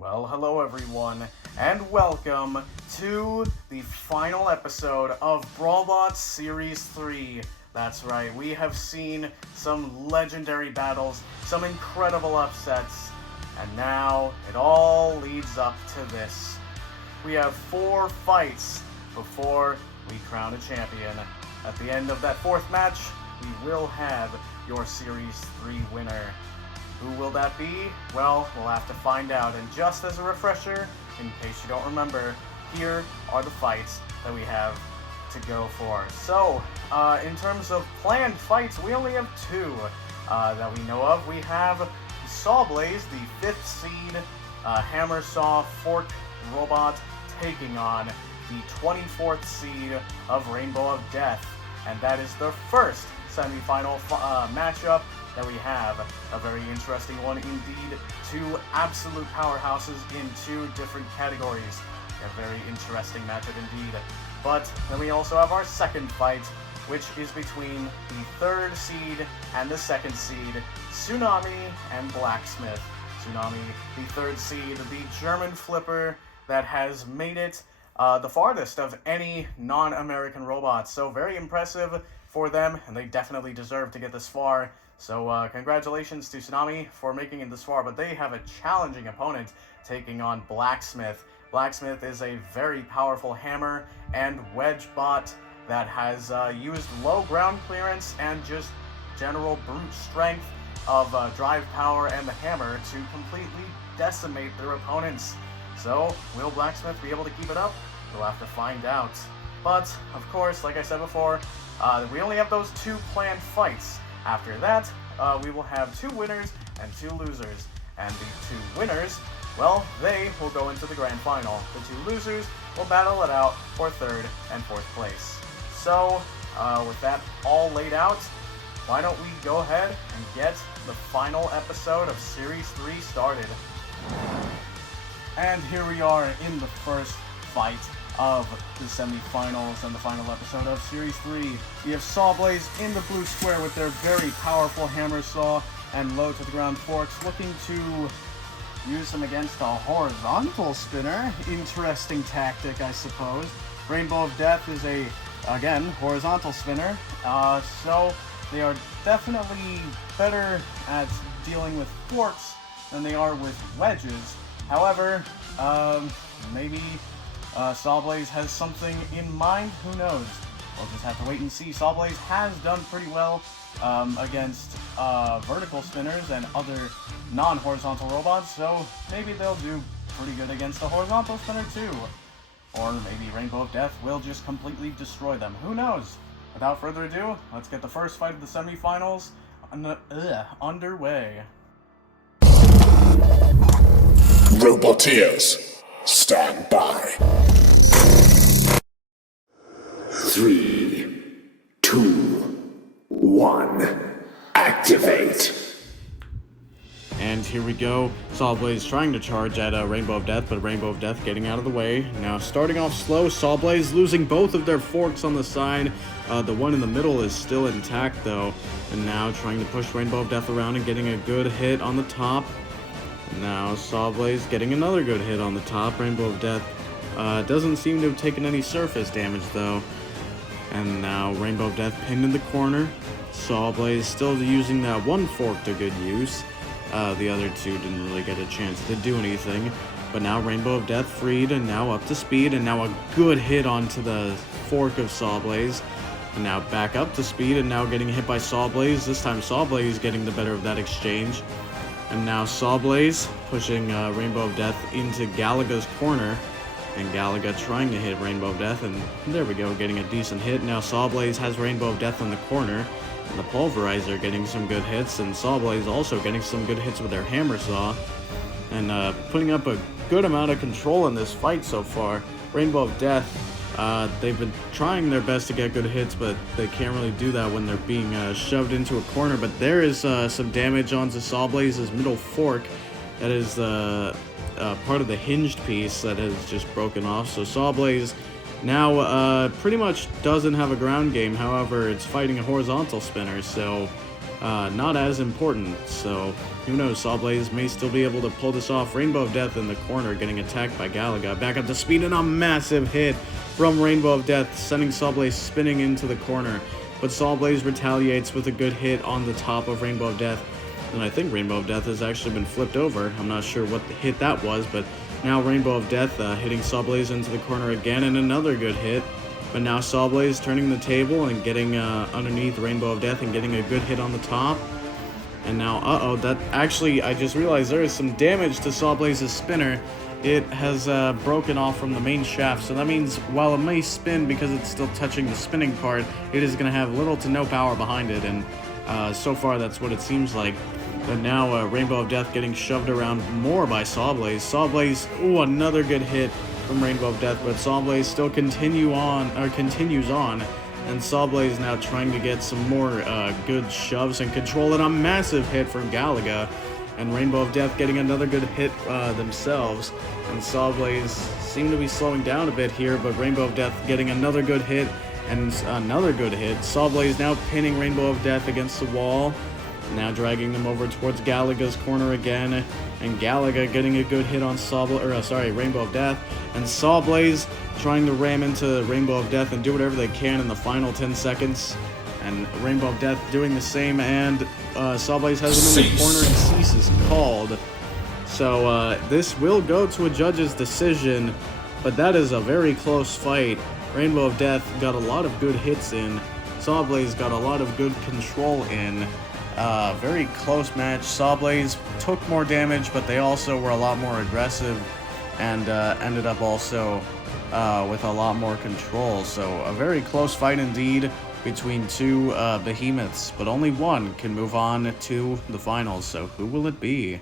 Well, hello everyone, and welcome to the final episode of Brawlbots Series 3. That's right, we have seen some legendary battles, some incredible upsets, and now it all leads up to this. We have 4 fights before we crown a champion. At the end of that 4th match, we will have your Series 3 winner. Who will that be? Well, we'll have to find out. And just as a refresher, in case you don't remember, here are the fights that we have to go for. So, in terms of planned fights, we only have 2 that we know of. We have Sawblaze, the 5th seed Hammer Saw Fork Robot, taking on the 24th seed of Rainbow of Death. And that is the first semi-final matchup that we have. A very interesting one indeed. 2 absolute powerhouses in 2 different categories. A very interesting matchup indeed. But then we also have our second fight, which is between the 3rd seed and the 2nd seed, Tsunami and Blacksmith. Tsunami, the 3rd seed, the German flipper that has made it the farthest of any non-American robots. So very impressive for them, and they definitely deserve to get this far. So congratulations to Tsunami for making it this far, but they have a challenging opponent taking on Blacksmith. Blacksmith is a very powerful hammer and wedge bot that has used low ground clearance and just general brute strength of drive power and the hammer to completely decimate their opponents. So will Blacksmith be able to keep it up? We'll have to find out. But, of course, like I said before, we only have those 2 planned fights. After that, we will have 2 winners and 2 losers. And the 2 winners, well, they will go into the grand final. The 2 losers will battle it out for 3rd and 4th place. So, with that all laid out, why don't we go ahead and get the final episode of Series 3 started. And here we are in the first fight of the semi-finals and the final episode of Series 3. We have Sawblaze in the blue square with their very powerful hammer saw and low to the ground forks, looking to use them against a horizontal spinner. Interesting tactic, I suppose. Rainbow of Death is again, horizontal spinner. So they are definitely better at dealing with forks than they are with wedges. However, maybe Sawblaze has something in mind, who knows? We'll just have to wait and see. Sawblaze has done pretty well against vertical spinners and other non-horizontal robots, so maybe they'll do pretty good against a horizontal spinner too. Or maybe Rainbow of Death will just completely destroy them, who knows? Without further ado, let's get the first fight of the semi-finals underway. Roboteers, stand by. 3, 2, 1, activate. And here we go. Sawblaze trying to charge at Rainbow of Death, but Rainbow of Death getting out of the way. Now starting off slow, Sawblaze losing both of their forks on the side. The one in the middle is still intact though. And now trying to push Rainbow of Death around and getting a good hit on the top. Now Sawblaze getting another good hit on the top. Rainbow of Death doesn't seem to have taken any surface damage though. And now Rainbow of Death pinned in the corner. Sawblaze still using that one fork to good use. The other 2 didn't really get a chance to do anything. But now Rainbow of Death freed and now up to speed, and now a good hit onto the fork of Sawblaze. And now back up to speed and now getting hit by Sawblaze. This time Sawblaze getting the better of that exchange. And now Sawblaze pushing Rainbow of Death into Galaga's corner. And Galaga trying to hit Rainbow of Death, and there we go, getting a decent hit. Now Sawblaze has Rainbow of Death in the corner. And the Pulverizer getting some good hits, and Sawblaze also getting some good hits with their Hammer Saw. And putting up a good amount of control in this fight so far. Rainbow of Death, they've been trying their best to get good hits, but they can't really do that when they're being shoved into a corner. But there is some damage onto Sawblaze's middle fork. That is part of the hinged piece that has just broken off. So Sawblaze now pretty much doesn't have a ground game. However, it's fighting a horizontal spinner, so not as important. So who knows, Sawblaze may still be able to pull this off. Rainbow of Death in the corner, getting attacked by Galaga. Back up to speed, and a massive hit from Rainbow of Death, sending Sawblaze spinning into the corner. But Sawblaze retaliates with a good hit on the top of Rainbow of Death. And I think Rainbow of Death has actually been flipped over. I'm not sure what the hit that was, but now Rainbow of Death hitting Sawblaze into the corner again, and another good hit. But now Sawblaze turning the table and getting underneath Rainbow of Death and getting a good hit on the top. And now, that actually, I just realized there is some damage to Sawblaze's spinner. It has broken off from the main shaft, so that means while it may spin because it's still touching the spinning part, it is going to have little to no power behind it, and so far that's what it seems like. But now Rainbow of Death getting shoved around more by Sawblaze. Sawblaze, ooh, another good hit from Rainbow of Death, but Sawblaze still continues on, and Sawblaze now trying to get some more good shoves and control, and a massive hit from Galaga. And Rainbow of Death getting another good hit themselves. And Sawblaze seem to be slowing down a bit here, but Rainbow of Death getting another good hit and another good hit. Sawblaze now pinning Rainbow of Death against the wall. Now dragging them over towards Galaga's corner again. And Galaga getting a good hit on Rainbow of Death. And Sawblaze trying to ram into Rainbow of Death and do whatever they can in the final 10 seconds. And Rainbow of Death doing the same, and Sawblaze has him in the corner, and cease is called. So this will go to a judge's decision, but that is a very close fight. Rainbow of Death got a lot of good hits in. Sawblaze got a lot of good control in. Very close match. Sawblaze took more damage, but they also were a lot more aggressive and ended up also with a lot more control. So a very close fight indeed between two behemoths, but only one can move on to the finals. So who will it be?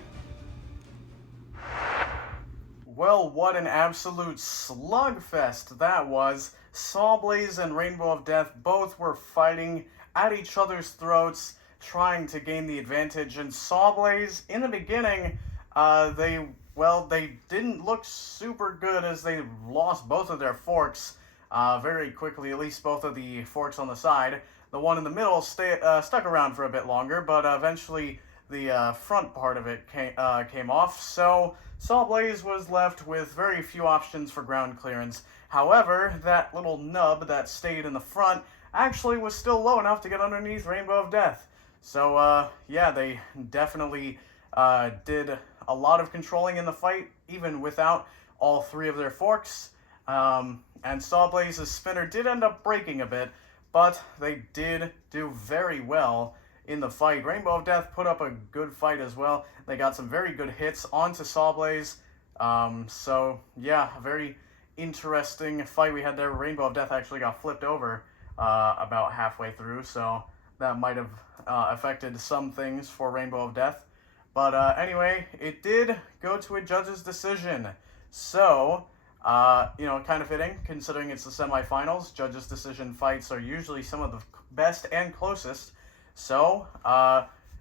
Well, what an absolute slugfest that was. Sawblaze and Rainbow of Death both were fighting at each other's throats, trying to gain the advantage. And Sawblaze, in the beginning, they didn't look super good as they lost both of their forks very quickly, at least both of the forks on the side. The one in the middle stuck around for a bit longer, but eventually the front part of it came off. So Sawblaze was left with very few options for ground clearance. However, that little nub that stayed in the front actually was still low enough to get underneath Rainbow of Death. So, yeah, they definitely did a lot of controlling in the fight, even without all three of their forks. And Sawblaze's spinner did end up breaking a bit, but they did do very well in the fight. Rainbow of Death put up a good fight as well. They got some very good hits onto Sawblaze. So, yeah, a very interesting fight we had there. Rainbow of Death actually got flipped over about halfway through, so that might have affected some things for Rainbow of Death. But anyway, it did go to a judge's decision. So, kind of fitting, considering it's the semifinals. Judge's decision fights are usually some of the best and closest. So,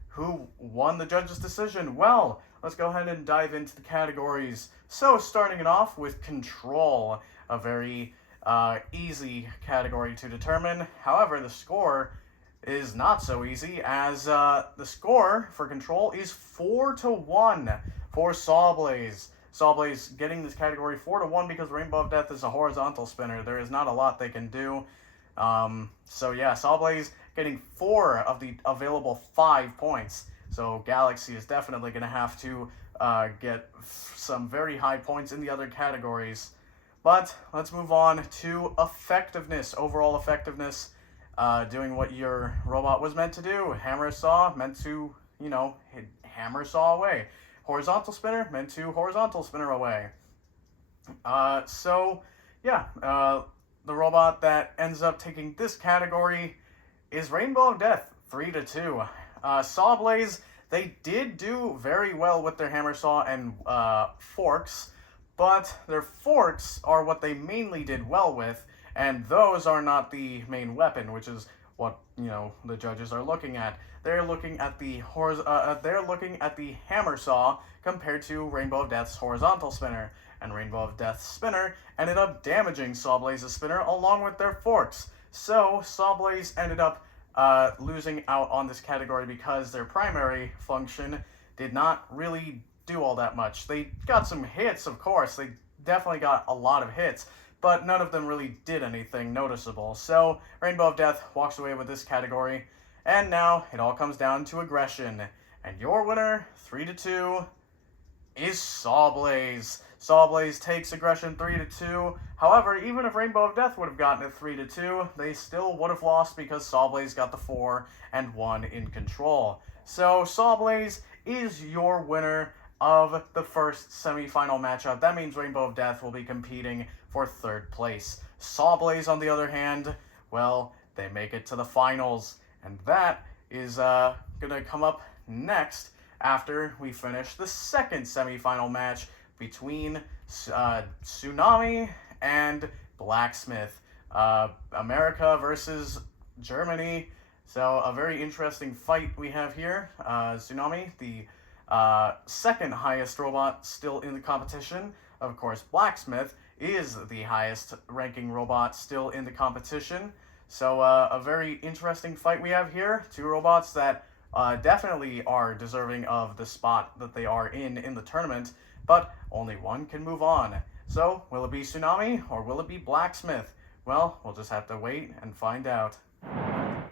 who won the judge's decision? Well, let's go ahead and dive into the categories. So, starting it off with Control, a very easy category to determine. However, the score is not so easy, as the score for Control is 4-1 for Sawblaze. Sawblaze getting this category 4-1 because Rainbow of Death is a horizontal spinner. There is not a lot they can do. So yeah, Sawblaze getting 4 of the available 5 points. So Galaxy is definitely going to have to get some very high points in the other categories. But let's move on to effectiveness, overall effectiveness. Doing what your robot was meant to do. Hammer saw, meant to, hammer saw away. Horizontal spinner, meant to horizontal spinner away. So, yeah, the robot that ends up taking this category is Rainbow of Death, 3-2. Sawblaze, they did do very well with their hammer saw and forks, but their forks are what they mainly did well with, and those are not the main weapon, which is what, the judges are looking at. They're looking at the hammer saw compared to Rainbow of Death's horizontal spinner, and Rainbow of Death's spinner ended up damaging Sawblaze's spinner along with their forks. So Sawblaze ended up losing out on this category because their primary function did not really do all that much. They got some hits, of course. They definitely got a lot of hits, but none of them really did anything noticeable. So Rainbow of Death walks away with this category, and now it all comes down to aggression. And your winner, 3-2, is Sawblaze. Sawblaze takes aggression 3-2. However, even if Rainbow of Death would have gotten it 3-2, they still would have lost because Sawblaze got the 4 and 1 in control. So Sawblaze is your winner of the first semifinal matchup. That means Rainbow of Death will be competing for 3rd place. Sawblaze, on the other hand, well, they make it to the finals, and that is gonna come up next after we finish the 2nd semifinal match between Tsunami and Blacksmith. America versus Germany. So a very interesting fight we have here. Tsunami, the 2nd highest robot still in the competition. Of course, Blacksmith is the highest ranking robot still in the competition. So a very interesting fight we have here. 2 robots that definitely are deserving of the spot that they are in the tournament, but only one can move on. So, will it be Tsunami or will it be Blacksmith? Well, we'll just have to wait and find out.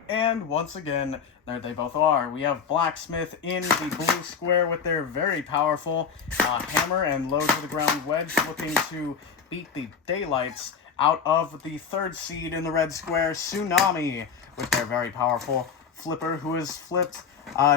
And once again, there they both are. We have Blacksmith in the blue square with their very powerful hammer and low to the ground wedge, looking to beat the daylights out of the 3rd seed in the red square, Tsunami, with their very powerful flipper, who has flipped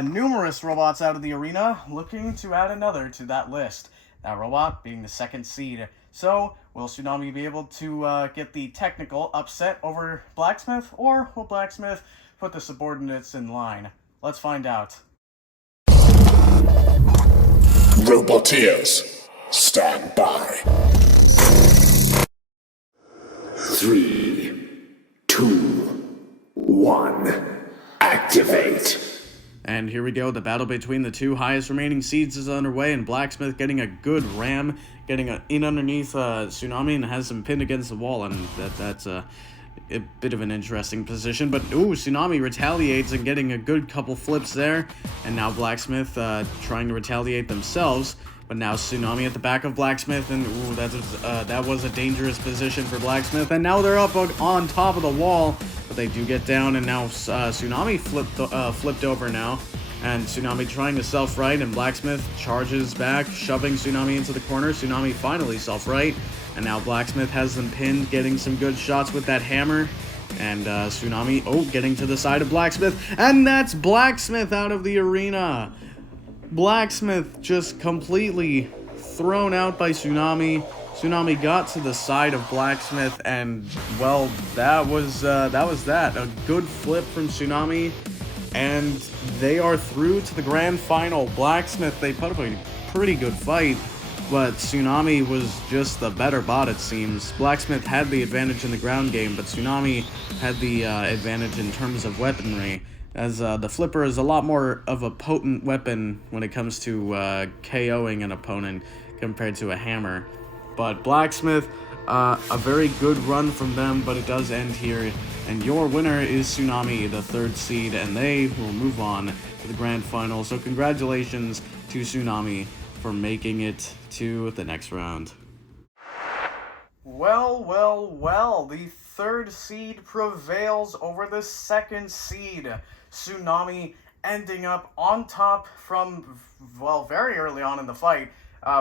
numerous robots out of the arena, looking to add another to that list. That robot being the 2nd seed. So, will Tsunami be able to get the technical upset over Blacksmith, or will Blacksmith put the subordinates in line? Let's find out. Roboteers, stand by. 3, 2, 1, activate. And here we go, the battle between the 2 highest remaining seeds is underway, and Blacksmith getting a good ram, getting in underneath Tsunami, and has him pinned against the wall, and that's a bit of an interesting position. But ooh, Tsunami retaliates and getting a good couple flips there, and now Blacksmith trying to retaliate themselves. But now Tsunami at the back of Blacksmith, and ooh, that was a dangerous position for Blacksmith. And now they're up on top of the wall, but they do get down, and now Tsunami flipped over now. And Tsunami trying to self-right, and Blacksmith charges back, shoving Tsunami into the corner. Tsunami finally self-right, and now Blacksmith has them pinned, getting some good shots with that hammer. And Tsunami, getting to the side of Blacksmith, and that's Blacksmith out of the arena. Blacksmith just completely thrown out by Tsunami. Tsunami got to the side of Blacksmith, and well, that was that. A good flip from Tsunami, and they are through to the grand final. Blacksmith, they put up a pretty good fight, but Tsunami was just the better bot, it seems. Blacksmith had the advantage in the ground game, but Tsunami had the advantage in terms of weaponry, as the flipper is a lot more of a potent weapon when it comes to KOing an opponent compared to a hammer. But Blacksmith, a very good run from them, but it does end here. And your winner is Tsunami, the 3rd seed, and they will move on to the grand final. So congratulations to Tsunami for making it to the next round. Well, the 3rd seed prevails over the 2nd seed. Tsunami ending up on top from, well, very early on in the fight.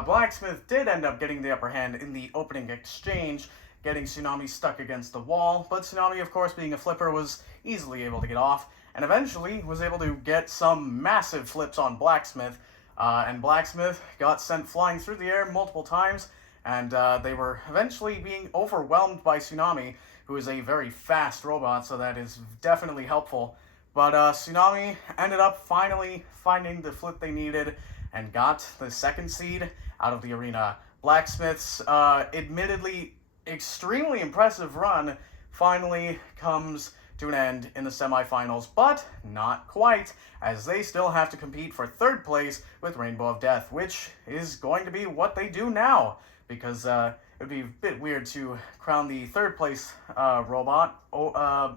Blacksmith did end up getting the upper hand in the opening exchange, getting Tsunami stuck against the wall, but Tsunami, of course, being a flipper, was easily able to get off, and eventually was able to get some massive flips on Blacksmith, and Blacksmith got sent flying through the air multiple times, and they were eventually being overwhelmed by Tsunami, who is a very fast robot, so that is definitely helpful. But Tsunami ended up finally finding the flip they needed and got the 2nd seed out of the arena. Blacksmith's admittedly extremely impressive run finally comes to an end in the semifinals, but not quite, as they still have to compete for 3rd place with Rainbow of Death, which is going to be what they do now, because it would be a bit weird to crown the 3rd place robot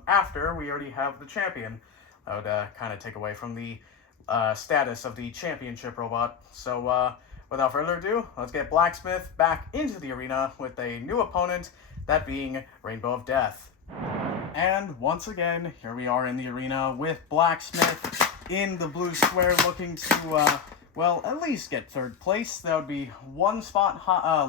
after we already have the champion. That would kind of take away from the status of the championship robot. So without further ado, let's get Blacksmith back into the arena with a new opponent, that being Rainbow of Death. And once again, here we are in the arena with Blacksmith in the blue square, looking to, well, at least get third place. That would be one spot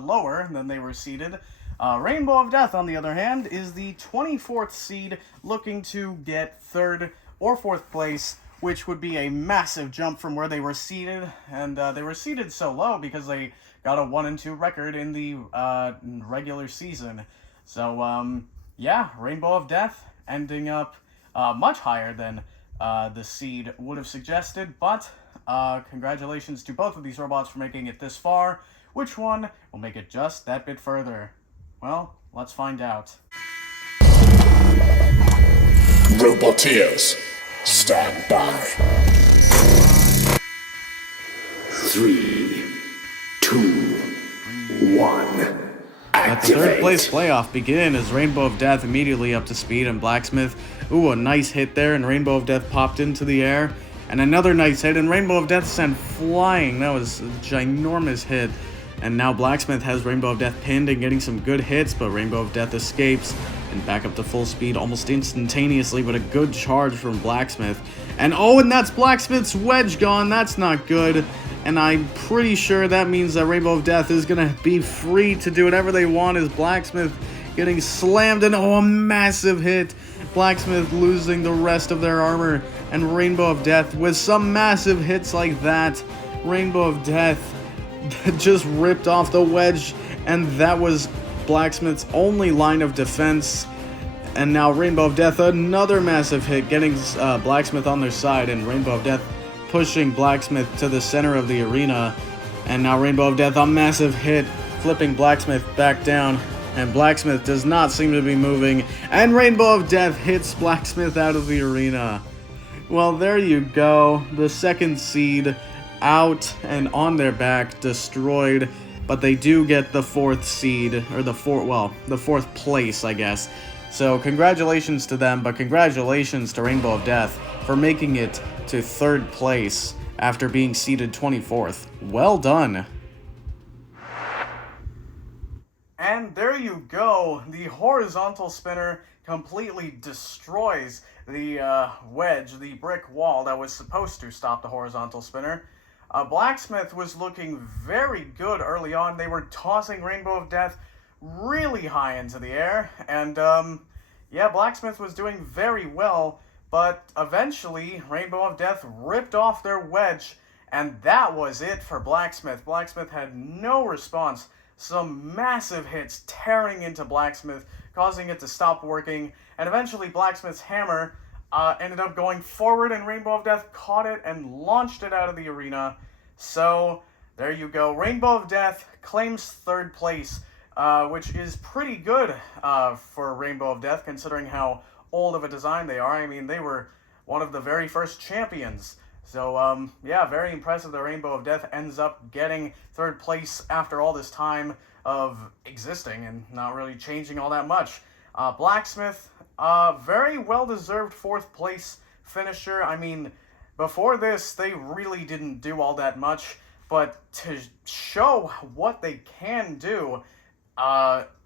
lower than they were seeded. Rainbow of Death, on the other hand, is the 24th seed, looking to get third or fourth place, which would be a massive jump from where they were seeded. And they were seeded so low because they got a 1-2 record in the regular season. So, yeah, Rainbow of Death ending up much higher than the seed would have suggested, but congratulations to both of these robots for making it this far. Which one will make it just that bit further? Well, let's find out. Roboteers, stand by. 3, 2, 1. Let the third Activate. place playoff begin as Rainbow of Death immediately up to speed, and Blacksmith, ooh, a nice hit there, and Rainbow of Death popped into the air, and another nice hit, and Rainbow of Death sent flying. That was a ginormous hit. And now Blacksmith has Rainbow of Death pinned and getting some good hits, but Rainbow of Death escapes and back up to full speed almost instantaneously, but a good charge from Blacksmith. And oh, and that's Blacksmith's wedge gone. That's not good. And I'm pretty sure that means that Rainbow of Death is going to be free to do whatever they want, as Blacksmith getting slammed, and oh, a massive hit. Blacksmith losing the rest of their armor, and Rainbow of Death with some massive hits like that. Rainbow of Death just ripped off the wedge, and that was Blacksmith's only line of defense. And now Rainbow of Death, another massive hit, getting Blacksmith on their side, and Rainbow of Death pushing Blacksmith to the center of the arena. And now Rainbow of Death, a massive hit, flipping Blacksmith back down, and Blacksmith does not seem to be moving, and Rainbow of Death hits Blacksmith out of the arena. Well, there you go, the second seed out and on their back, destroyed, but they do get the fourth seed, or the fourth place, I guess. So congratulations to them, but congratulations to Rainbow of Death for making it to third place after being seeded 24th. Well done. And there you go, the horizontal spinner completely destroys the wedge, the brick wall that was supposed to stop the horizontal spinner. Blacksmith was looking very good early on. They were tossing Rainbow of Death really high into the air, and yeah, Blacksmith was doing very well, but eventually Rainbow of Death ripped off their wedge, and that was it for Blacksmith. Blacksmith had no response. Some massive hits tearing into Blacksmith, causing it to stop working, and eventually Blacksmith's hammer ended up going forward, and Rainbow of Death caught it and launched it out of the arena. So, there you go. Rainbow of Death claims third place, which is pretty good for Rainbow of Death, considering how old of a design they are. I mean, they were one of the very first champions. So, yeah, very impressive that Rainbow of Death ends up getting third place after all this time of existing and not really changing all that much. Blacksmith, very well-deserved fourth place finisher. I mean, before this, they really didn't do all that much, but to show what they can do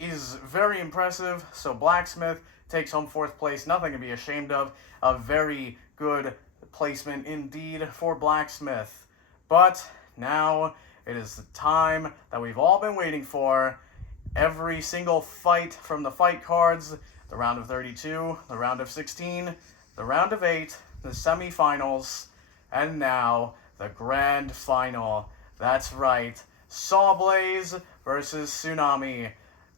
is very impressive. So Blacksmith takes home fourth place, nothing to be ashamed of. A very good placement indeed for Blacksmith. But now it is the time that we've all been waiting for. Every single fight from the fight cards, the round of 32, the round of 16, the round of 8, the semifinals, and now the grand final. That's right, Sawblaze versus Tsunami.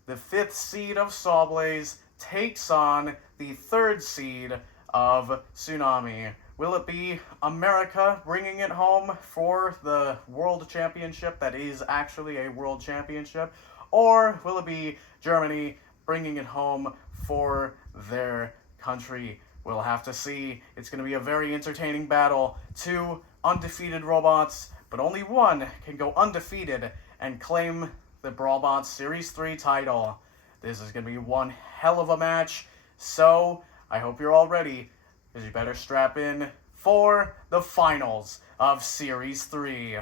The 5th seed of Sawblaze takes on the 3rd seed of Tsunami. Will it be America bringing it home for the World Championship that is actually a World Championship? Or will it be Germany bringing it home for their country? We'll have to see. It's going to be a very entertaining battle. 2 undefeated robots, but only one can go undefeated and claim the Brawlbots Series 3 title. This is going to be one hell of a match, so I hope you're all ready, because you better strap in for the finals of Series 3.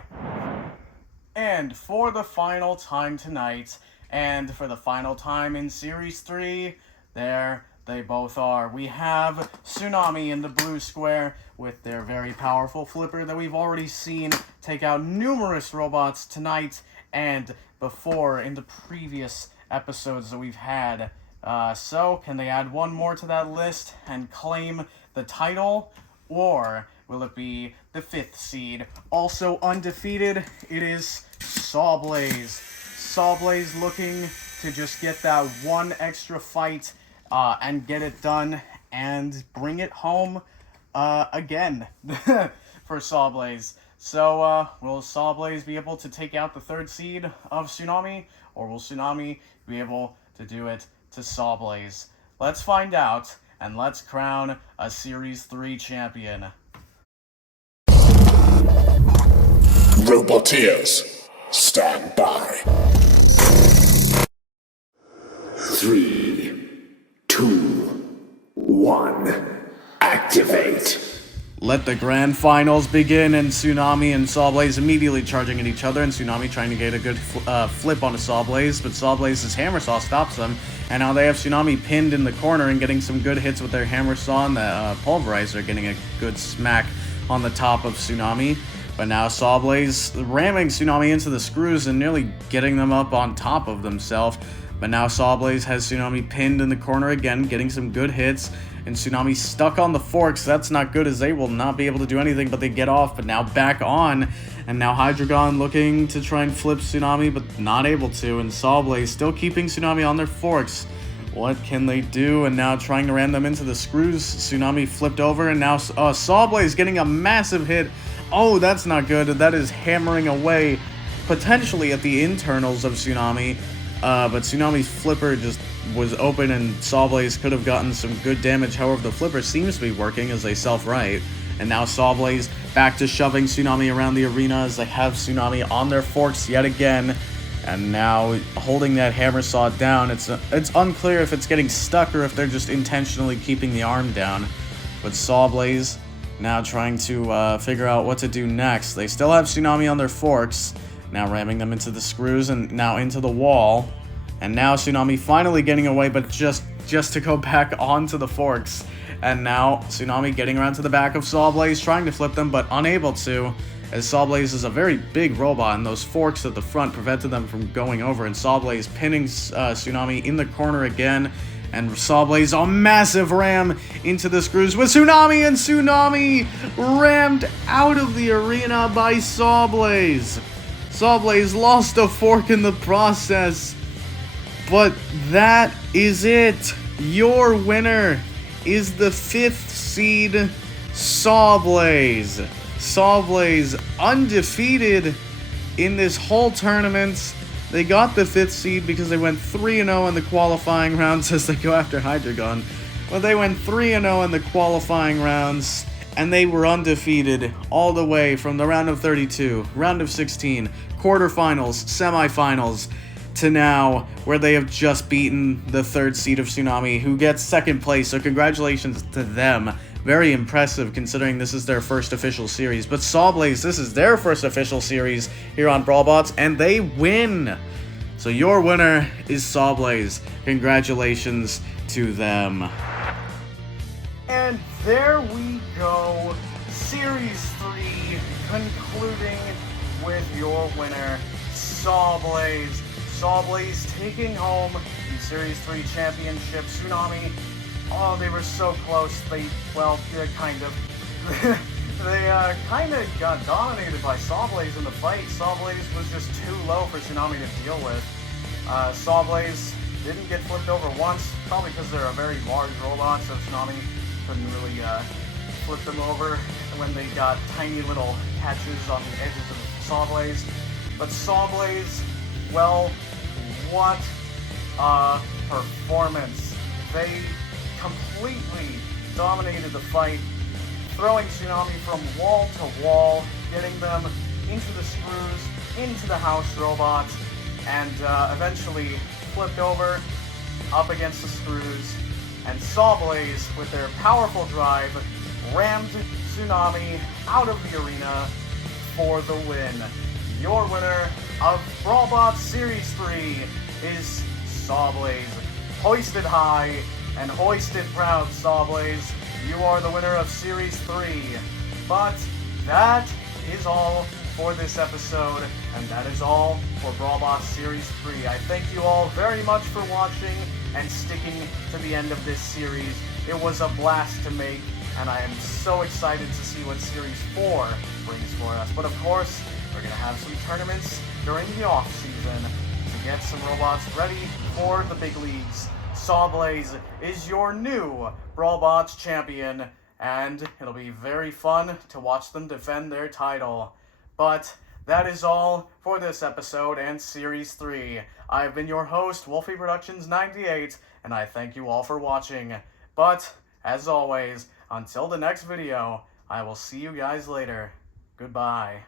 And for the final time tonight, and for the final time in Series 3, there they both are. We have Tsunami in the blue square with their very powerful flipper that we've already seen take out numerous robots tonight and before in the previous episodes that we've had. So, can they add one more to that list and claim the title? Or will it be the 5th seed? Also undefeated, it is Sawblaze. Sawblaze looking to just get that one extra fight and get it done and bring it home again for Sawblaze. So, will Sawblaze be able to take out the 3rd seed of Tsunami? Or will Tsunami be able to do it to Sawblaze? Let's find out, and let's crown a Series 3 champion. Roboteers, stand by. 3, 2, 1, activate. Let the grand finals begin, and Tsunami and Sawblaze immediately charging at each other, and Tsunami trying to get a good flip on a Sawblaze, but Sawblaze's Hammer Saw stops them, and now they have Tsunami pinned in the corner and getting some good hits with their Hammer Saw, and the Pulverizer getting a good smack on the top of Tsunami. But now Sawblaze ramming Tsunami into the screws and nearly getting them up on top of themselves. But now Sawblaze has Tsunami pinned in the corner again, getting some good hits. And Tsunami stuck on the forks. That's not good, as they will not be able to do anything, but they get off, but now back on. And now Hydreigon looking to try and flip Tsunami, but not able to. And Sawblaze still keeping Tsunami on their forks. What can they do? And now trying to ram them into the screws. Tsunami flipped over, and now Sawblaze getting a massive hit. Oh, that's not good. That is hammering away, potentially at the internals of Tsunami. But Tsunami's flipper just was open, and Sawblaze could have gotten some good damage. However, the flipper seems to be working as they self-right. And now Sawblaze back to shoving Tsunami around the arena as they have Tsunami on their forks yet again. And now holding that Hammer Saw down. It's unclear if it's getting stuck or if they're just intentionally keeping the arm down. But Sawblaze now trying to figure out what to do next. They still have Tsunami on their forks. Now ramming them into the screws and now into the wall. And now Tsunami finally getting away, but just to go back onto the forks. And now Tsunami getting around to the back of Sawblaze, trying to flip them, but unable to, as Sawblaze is a very big robot, and those forks at the front prevented them from going over. And Sawblaze pinning Tsunami in the corner again. And Sawblaze, a massive ram into the screws with Tsunami, and Tsunami rammed out of the arena by Sawblaze. Sawblaze lost a fork in the process. But that is it. Your winner is the 5th seed, Sawblaze. Sawblaze undefeated in this whole tournament. They got the 5th seed because they went 3-0 in the qualifying rounds as they go after Hydreigon. But they went 3-0 in the qualifying rounds, and they were undefeated all the way from the round of 32, round of 16, quarterfinals, semifinals, to now, where they have just beaten the 3rd seed of Tsunami, who gets 2nd place, so congratulations to them. Very impressive, considering this is their first official series. But Sawblaze, this is their first official series here on Brawlbots, and they win! So your winner is Sawblaze. Congratulations to them. And there we go, Series 3 concluding with your winner, Sawblaze. Sawblaze taking home the Series 3 championship. Tsunami, oh, they were so close. They kind of. They kind of got dominated by Sawblaze in the fight. Sawblaze was just too low for Tsunami to deal with. Sawblaze didn't get flipped over once, probably because they're a very large robot, so Tsunami couldn't really flip them over when they got tiny little catches on the edges of Sawblaze. But Sawblaze, well, what a performance. They completely dominated the fight, throwing Tsunami from wall to wall, getting them into the screws, into the house robot, and eventually flipped over, up against the screws, and Sawblaze, with their powerful drive, rammed Tsunami out of the arena for the win. Your winner of Brawlbots Series 3 is Sawblaze. Hoisted high and hoisted proud, Sawblaze. You are the winner of Series 3. But that is all for this episode, and that is all for Brawlbots Series 3. I thank you all very much for watching and sticking to the end of this series. It was a blast to make, and I am so excited to see what Series 4 brings for us. But of course, we're going to have some tournaments during the off-season to get some robots ready for the big leagues. Sawblaze is your new Brawlbots champion, and it'll be very fun to watch them defend their title. But that is all for this episode and Series 3. I've been your host, Wolfie Productions 98, and I thank you all for watching. But, as always, until the next video, I will see you guys later. Goodbye.